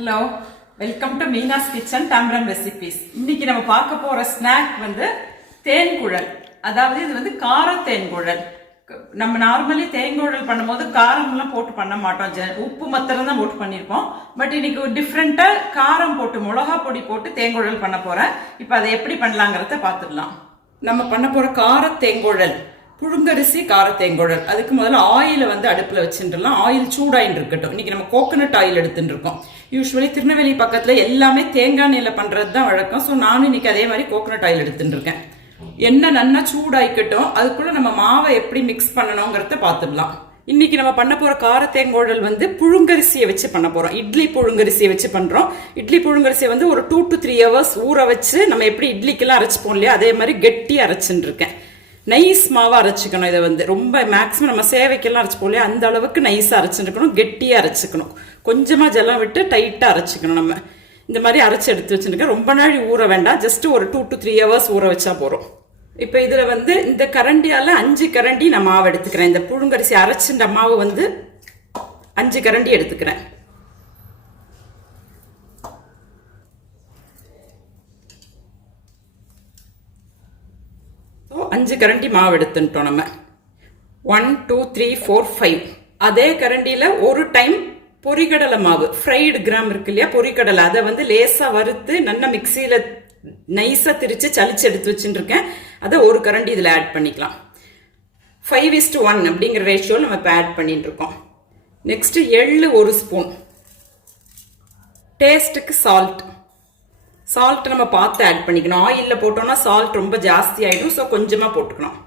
Hello welcome to Meena's kitchen டாம்ரம் recipes இன்னைக்கு நம்ம பார்க்க போற ஸ்நாக் வந்து தேன்குழல். அதாவது இது வந்து கார தேன்குழல். நம்ம நார்மலி தேங்குழல் பண்ணும்போது காரம்லாம் போட்டு பண்ண மாட்டோம். ஜ- உப்பு மத்திரம் தான் போட்டு பண்ணியிருப்போம். பட் இன்னைக்கு ஒரு காரம் போட்டு மிளகா பொடி போட்டு தேங்குழல் பண்ண போறேன். இப்போ அதை எப்படி பண்ணலாங்கிறத பார்த்துடலாம். நம்ம பண்ண போற கார தேங்குழல் புழுங்கரிசி கார தேங்குழல் அதுக்கு முதல்ல ஆயிலை வந்து அடுப்பில் வச்சுட்டுலாம் ஆயில் சூடாயின்னு இருக்கட்டும். இன்னைக்கு நம்ம கோகனட் ஆயில் எடுத்துட்டு இருக்கோம் யூஸ்வலி திருநெல்வேலி பக்கத்தில் எல்லாமே தேங்காய் நெல்லை பண்ணுறது தான் வழக்கம். ஸோ நானும் இன்னைக்கு அதே மாதிரி கோகனட் ஆயில் எடுத்துட்டு இருக்கேன். எண்ணெய் நல்லா சூடாயிக்கட்டும். அதுக்குள்ள நம்ம மாவை எப்படி மிக்ஸ் பண்ணணுங்கிறத பார்த்துடலாம் இன்றைக்கி நம்ம பண்ண போகிற காரத்தேங்கோடல் வந்து புழுங்கரிசியை வச்சு பண்ண போகிறோம் இட்லி புழுங்கரிசியை வச்சு பண்ணுறோம் இட்லி புழுங்கரிசியை வந்து ஒரு டூ டு த்ரீ ஹவர்ஸ் ஊற வச்சு நம்ம எப்படி இட்லிக்கெல்லாம் அரைச்சிப்போம் இல்லையா அதே மாதிரி கெட்டி அரைச்சுன்னு இருக்கேன். நைஸ் மாவாக அரைச்சிக்கணும். இதை வந்து ரொம்ப மேக்ஸிமம் நம்ம சேவைக்கெல்லாம் அரைச்சி இல்லையா அந்த அளவுக்கு நைஸாக அரைச்சிருக்கணும். கெட்டியாக அரைச்சிக்கணும். கொஞ்சமாக ஜலம் விட்டு டைட்டாக அரைச்சிக்கணும் நம்ம. இந்த மாதிரி அரைச்சி எடுத்து வச்சுருக்கேன். ரொம்ப நாள் ஊற வேண்டாம். ஜஸ்ட் ஒரு டூ டு த்ரீ ஹவர்ஸ் ஊற வச்சா போகிறோம் இப்போ இதில் வந்து இந்த கரண்டியால் அஞ்சு கரண்டி நான் மாவு எடுத்துக்கிறேன். இந்த புழுங்கரிசி அரைச்சின்ற மாவு வந்து அஞ்சு கரண்டி எடுத்துக்கிறேன் ஸோ அஞ்சு கரண்டி மாவு எடுத்துட்டோம் நம்ம. One two three four five அதே கரண்டியில் ஒரு டைம் பொரிகடலை மாவு ஃப்ரைடு கிராம் இருக்கு இல்லையா பொரிகடலை அதை வந்து லேசாக வறுத்து நல்லா மிக்சியில் நைஸாக திரித்து சளிச்சு எடுத்து வச்சுட்டுருக்கேன். அதை ஒரு கரண்டி இதில் ஆட் பண்ணிக்கலாம். ஃபைவ் இஸ்ட் ஒன் அப்படிங்கிற ரேஷியோ நம்ம இப்போ ஆட் பண்ணிட்டுருக்கோம். நெக்ஸ்ட்டு எள்ளு ஒரு ஸ்பூன் டேஸ்ட்டுக்கு சால்ட் சால்ட் நம்ம பார்த்து ஆட் பண்ணிக்கணும். ஆயிலில் போட்டோம்னா சால்ட் ரொம்ப ஜாஸ்தி ஆகிடும் ஸோ கொஞ்சமாக போட்டுக்கணும்.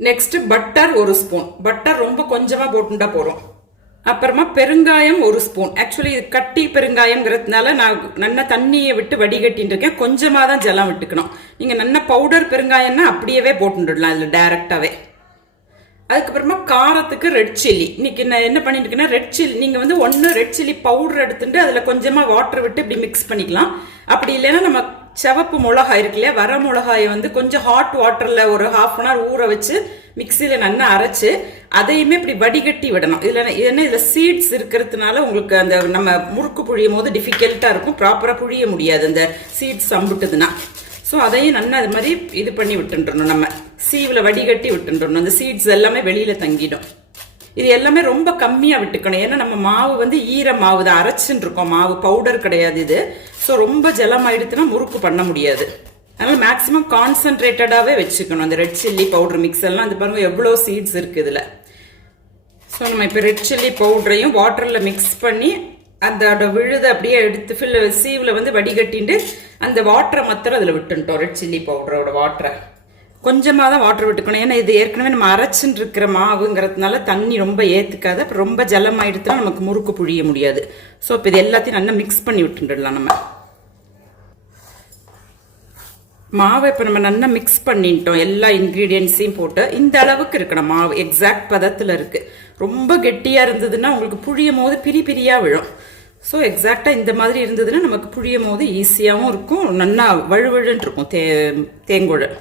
நெக்ஸ்ட் பட்டர் ஒரு ஸ்பூன் பட்டர் ரொம்ப கொஞ்சமாக போட்டுட்டா போகிறோம் அப்புறமா பெருங்காயம் ஒரு ஸ்பூன் ஆக்சுவலி இது கட்டி பெருங்காயம்ங்கிறதுனால நான் நல்லா தண்ணியை விட்டு வடிகட்டின்னு இருக்கேன். கொஞ்சமாக தான் ஜலம் விட்டுக்கணும். நீங்கள் நல்ல பவுடர் பெருங்காயம்னா அப்படியே போட்டுடலாம் இதில் டைரெக்டாகவே அதுக்கப்புறமா காரத்துக்கு ரெட் சில்லி இன்னைக்கு நான் என்ன பண்ணிட்டு இருக்கேன்னா ரெட் சில்லி நீங்கள் வந்து ஒன்று ரெட் சில்லி பவுடர் எடுத்துட்டு அதில் கொஞ்சமாக வாட்டர் விட்டு இப்படி மிக்ஸ் பண்ணிக்கலாம். அப்படி இல்லைன்னா நம்ம சிவப்பு மிளகாய் இருக்கு இல்லையா வர மிளகாயை வந்து கொஞ்சம் ஹாட் வாட்டரில் ஒரு ஹாஃப் அன் ஹவர் ஊற வச்சு மிக்சியில் நல்லா அரைச்சு அதையுமே இப்படி வடிகட்டி விடணும். இதில் என்ன இதில் சீட்ஸ் இருக்கிறதுனால உங்களுக்கு அந்த நம்ம முறுக்கு புழியும் போது டிஃபிகல்ட்டாக இருக்கும். ப்ராப்பராக புழிய முடியாது அந்த சீட்ஸ் அம்புட்டுதுன்னா. ஸோ அதையும் நல்லா அது மாதிரி இது பண்ணி விட்டுன்றணும் நம்ம. சீவில் வடிகட்டி விட்டுன்றணும் அந்த சீட்ஸ் எல்லாமே வெளியில் தங்கிடும். இது எல்லாமே ரொம்ப கம்மியாக விட்டுக்கணும். ஏன்னா நம்ம மாவு வந்து ஈர மாவு தான். அரைச்சுன்னு இருக்கோம். மாவு பவுடர் கிடையாது இது. ஸோ ரொம்ப ஜலமாயிடுத்துனா முறுக்கு பண்ண முடியாது. அதனால மேக்ஸிமம் கான்சென்ட்ரேட்டடாகவே வச்சுக்கணும். அந்த ரெட் சில்லி பவுடர் மிக்ஸ் எல்லாம். அது பாருங்கள் எவ்வளோ சீட்ஸ் இருக்குது இதில். ஸோ நம்ம இப்போ ரெட் சில்லி பவுடரையும் வாட்டரில் மிக்ஸ் பண்ணி அதோட விழுதை அப்படியே எடுத்து ஃபில் சீவில் வந்து வடிகட்டிட்டு அந்த வாட்டரை மாத்திரம் அதில் விட்டுட்டோம். ரெட் சில்லி பவுடரோட வாட்டரை கொஞ்சமாக தான் வாட்டர் விட்டுக்கணும். ஏன்னா இது ஏற்கனவே நம்ம அரைச்சின்னு இருக்கிற மாவுங்கிறதுனால தண்ணி ரொம்ப ஏற்றுக்காது அப்புறம் ரொம்ப ஜலம் ஆயிடுத்துனா நமக்கு முறுக்கு புழிய முடியாது. ஸோ இப்போ இது எல்லாத்தையும் நல்லா மிக்ஸ் பண்ணி விட்டுடலாம் நம்ம. மாவை இப்போ நம்ம நல்லா மிக்ஸ் பண்ணிட்டோம். எல்லா இன்க்ரீடியன்ஸையும் போட்டு. இந்த அளவுக்கு இருக்கணும் மாவு. எக்ஸாக்ட் பதத்தில் இருக்குது ரொம்ப கெட்டியாக இருந்ததுன்னா உங்களுக்கு புழியும் போது பிரி பிரியாக விழும். ஸோ எக்ஸாக்டாக இந்த மாதிரி இருந்ததுன்னா நமக்கு புழியும் போது ஈஸியாகவும் இருக்கும். நல்லா வழுவழுன்னு இருக்கும் தே தேங்குழல்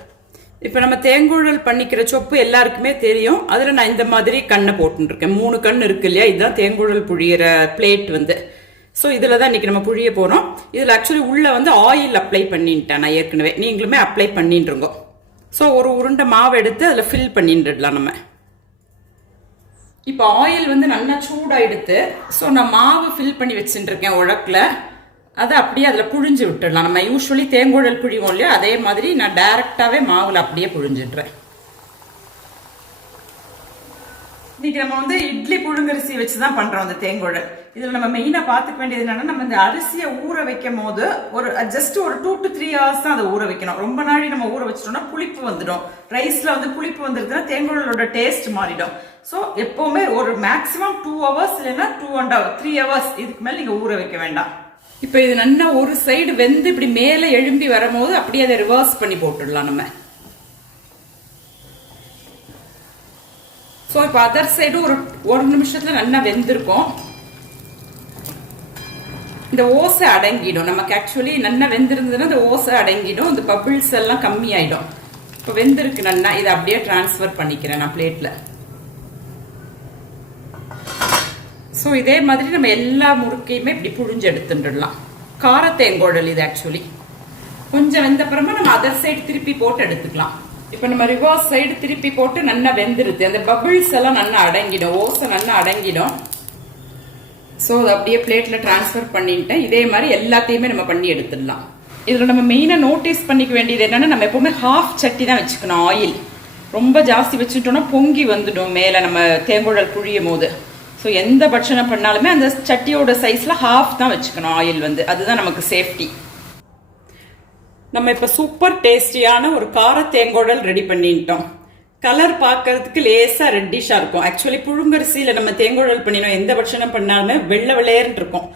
இப்போ நம்ம தேங்குழல் பண்ணிக்கிற சொப்பு எல்லாருக்குமே தெரியும். அதில் நான் இந்த மாதிரி கண்ணை போட்டுருக்கேன். மூணு கண் இருக்கு இல்லையா? இதுதான் தேங்குழல் புழியிற பிளேட் வந்து. ஸோ இதில் தான் இன்றைக்கி நம்ம புழிய போகிறோம் இதில் ஆக்சுவலி உள்ளே வந்து ஆயில் அப்ளை பண்ணிட்டேன் நான் ஏற்கனவே. நீங்களுமே அப்ளை பண்ணிட்டுருங்கோ ஸோ ஒரு உருண்டை மாவு எடுத்து அதில் ஃபில் பண்ணிட்டுடலாம் நம்ம. இப்போ ஆயில் வந்து நல்லா சூடாயிடுத்து. ஸோ நான் மாவு ஃபில் பண்ணி வச்சுட்டுருக்கேன் உழக்கில் அதை அப்படியே அதில் புழிஞ்சு விட்டுடலாம். நம்ம யூஸ்வலி தேங்குழல் புழிவோம் இல்லையோ? அதே மாதிரி நான் டைரெக்டாகவே மாவில் அப்படியே புழிஞ்சிடுறேன். இன்னைக்கு நம்ம வந்து இட்லி புழுங்கரிசி வச்சு தான் பண்ணுறோம் அந்த தேங்குழல். இதில் நம்ம மெயினாக பார்த்துக்க வேண்டியது என்னென்னா நம்ம இந்த அரிசியை ஊற வைக்கும் போது ஒரு ஜஸ்ட் ஒரு டூ டு த்ரீ ஹவர்ஸ் தான் அதை ஊற வைக்கணும். ரொம்ப நாளை நம்ம ஊற வச்சிட்டோம்னா புளிப்பு வந்துடும். ரைஸில் வந்து புளிப்பு வந்துருக்குன்னா தேங்குழலோட டேஸ்ட் மாறிடும். ஸோ எப்போவுமே ஒரு மேக்ஸிமம் டூ ஹவர்ஸ் இல்லைன்னா two and hour three hours இதுக்கு மேலே நீங்கள் ஊற வைக்க வேண்டாம். இப்போ இது நல்லா ஒரு சைடு வெந்து இப்படி மேலே எழும்பி வரும்போது அப்படியே அதை ரிவர்ஸ் பண்ணி போட்டுடலாம் நம்ம. ஸோ இப்போ அதர் சைடு ஒரு ஒரு நிமிஷத்துல நல்லா வெந்திருக்கும். இந்த ஓசை அடங்கிடும். நமக்கு ஆக்சுவலி நல்லா வெந்திருந்ததுன்னா இந்த ஓசை அடங்கிடும். இந்த பபிள்ஸ் எல்லாம் கம்மி ஆயிடும் இப்போ வெந்திருக்கு நல்லா. இதை அப்படியே டிரான்ஸ்ஃபர் பண்ணிக்கிறேன் நான் பிளேட்ல ஸோ இதே மாதிரி நம்ம எல்லா முறுக்கையுமே இப்படி புழிஞ்சு எடுத்துட்டுடலாம். கார தேங்கோடல் இது ஆக்சுவலி கொஞ்சம் வெந்த அப்புறமா நம்ம அதர் சைடு திருப்பி போட்டு எடுத்துக்கலாம். இப்போ நம்ம ரிவர்ஸ் சைடு திருப்பி போட்டு நல்லா வெந்துருது. அந்த பபிள்ஸ் எல்லாம் நல்லா அடங்கிடும். ஓசை நல்லா அடங்கிடும். ஸோ அதை அப்படியே பிளேட்டில் ட்ரான்ஸ்ஃபர் பண்ணிட்டேன் இதே மாதிரி எல்லாத்தையுமே நம்ம பண்ணி எடுத்துடலாம். இதில் நம்ம மெயினாக நோட்டீஸ் பண்ணிக்க வேண்டியது என்னன்னா நம்ம எப்பவுமே ஹாஃப் சட்டி தான் வச்சுக்கணும் ஆயில் ரொம்ப ஜாஸ்தி வச்சுட்டோம்னா பொங்கி வந்துடும் மேலே நம்ம தேங்குழல் புழியும் போது ஸோ எந்த பட்சணம் பண்ணாலுமே அந்த சட்டியோட சைஸில் ஹாஃப் தான் வச்சுக்கணும் ஆயில் வந்து. அதுதான் நமக்கு சேஃப்டி நம்ம இப்போ சூப்பர் டேஸ்டியான ஒரு கார தேங்கோடல் ரெடி பண்ணிட்டோம். கலர் பார்க்கறதுக்கு லேசாக ரெட்டிஷாக இருக்கும். ஆக்சுவலி புழுங்கரிசியில் நம்ம தேங்கோடல் பண்ணினோம். எந்த பட்சணம் பண்ணாலுமே வெள்ளை வெள்ளையர்னு இருக்கும்.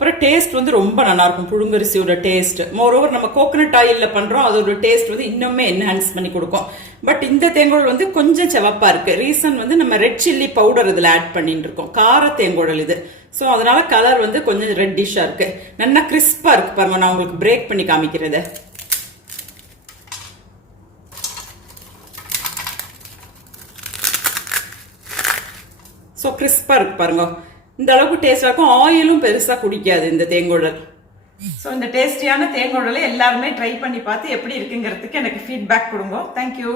அப்புறம் டேஸ்ட் வந்து ரொம்ப நல்லாயிருக்கும். புழுங்கரிசியோட டேஸ்ட் மோரோவர் நம்ம கோகனட் ஆயிலில் பண்ணுறோம் அதோட டேஸ்ட் வந்து இன்னுமே என்ஹான்ஸ் பண்ணி கொடுக்கும். பட் இந்த தேங்குழல் வந்து கொஞ்சம் செவப்பாக இருக்குது ரீசன் வந்து நம்ம ரெட் சில்லி பவுடர் இதில் ஆட் பண்ணிட்டு இருக்கோம். கார தேங்கோடல் இது. ஸோ அதனால கலர் வந்து கொஞ்சம் ரெட்டிஷாக இருக்குது நல்லா கிறிஸ்பாக இருக்குது பாருங்க. நான் உங்களுக்கு பிரேக் பண்ணி காமிக்கிறது. ஸோ கிறிஸ்பாக இருக்குது பாருங்க. இந்த அளவுக்கு டேஸ்டாக இருக்கும். ஆயிலும் பெருசாக குடிக்காது இந்த தேங்குழல். ஸோ இந்த டேஸ்டியான தேங்குழலை எல்லாருமே ட்ரை பண்ணி பார்த்து எப்படி இருக்குங்கிறதுக்கு எனக்கு ஃபீட்பேக் கொடுங்க. தேங்க்யூ